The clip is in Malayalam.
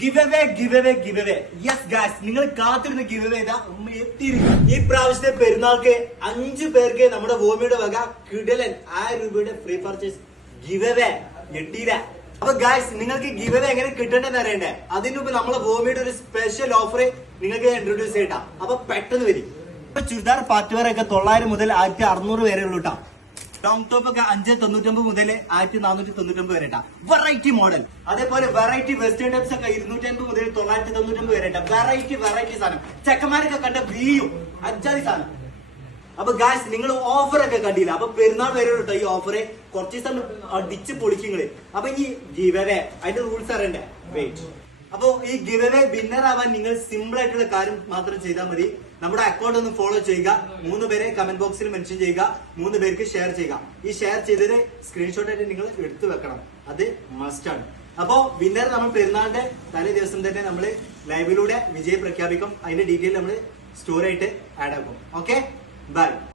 ഗിവ് അവേ യെസ് ഗായ്സ്, നിങ്ങൾ കാത്തിരുന്ന ഗിവ് അവേ എത്തിയിരിക്കും. ഈ പ്രാവശ്യത്തെ പെരുന്നാൾക്ക് 5 പേർക്ക് നമ്മുടെ ഭൂമിയുടെ വക കിടലൻ 1000 രൂപയുടെ ഫ്രീ പർച്ചേസ് ഗിവ് അവേ ഞെട്ടിയില്ല. അപ്പൊ ഗായ്സ്, നിങ്ങൾക്ക് ഗിവ് അവേ എങ്ങനെ കിട്ടണ്ടെന്ന് അറിയണ്ടേ? അതിന് മുമ്പ് നമ്മളെ ഭൂമിയുടെ ഒരു സ്പെഷ്യൽ ഓഫർ നിങ്ങൾക്ക് ഇൻട്രൊഡ്യൂസ് ചെയ്യട്ടാ. അപ്പൊ പെട്ടെന്ന് വരും. ഇപ്പൊ ചുരിദാർ പാർട്ടിവെയറൊക്കെ 900 മുതൽ 1600 വരെ ഉള്ളൂ കേട്ടോ. ലോങ് ടോപ്പ് ഒക്കെ 599 മുതൽ 1499 വരെ ട്ടാ. Variety model. അതേപോലെ വെറൈറ്റി വെസ്റ്റേൺ ടൈപ്സ് ഒക്കെ 250 മുതൽ 999 വരെ ട്ടാ. വെറൈറ്റി സാധനം. ചെക്കന്മാരൊക്കെ കണ്ട വീയും അഞ്ചാതി സാധനം. അപ്പൊ ഗായ്സ്, നിങ്ങൾ ഓഫർ ഒക്കെ കണ്ടില്ല. അപ്പൊ പെരുന്നാൾ വരെ കേട്ടോ ഈ ഓഫർ. കുറച്ച് ദിവസം അടിച്ച് പൊളിക്കുങ്ങള്. അപ്പൊ ഈ ഗിവ് അവേ അതിന്റെ റൂൾസ് അറിയണ്ടേ? വെയിറ്റ്. അപ്പൊ ഈ ഗിവ് അവേ വിന്നർ ആവാൻ നിങ്ങൾ സിമ്പിൾ ആയിട്ടുള്ള കാര്യം മാത്രം ചെയ്താൽ മതി. നമ്മുടെ അക്കൗണ്ട് ഒന്ന് ഫോളോ ചെയ്യുക. 3 പേരെ കമന്റ് ബോക്സിൽ മെൻഷൻ ചെയ്യുക. 3 പേർക്ക് ഷെയർ ചെയ്യുക. ഈ ഷെയർ ചെയ്തത് സ്ക്രീൻഷോട്ട് ആയിട്ട് നിങ്ങൾ എടുത്തു വെക്കണം. അത് മസ്റ്റ് ആണ്. അപ്പോ വിന്നർ നമ്മൾ പെരുന്നാളിന്റെ തലേ ദിവസം തന്നെ നമ്മൾ ലൈവിലൂടെ വിജയം പ്രഖ്യാപിക്കും. അതിന്റെ ഡീറ്റെയിൽ നമ്മൾ സ്റ്റോറി ആയിട്ട് ആഡ് ആക്കും. Okay, by.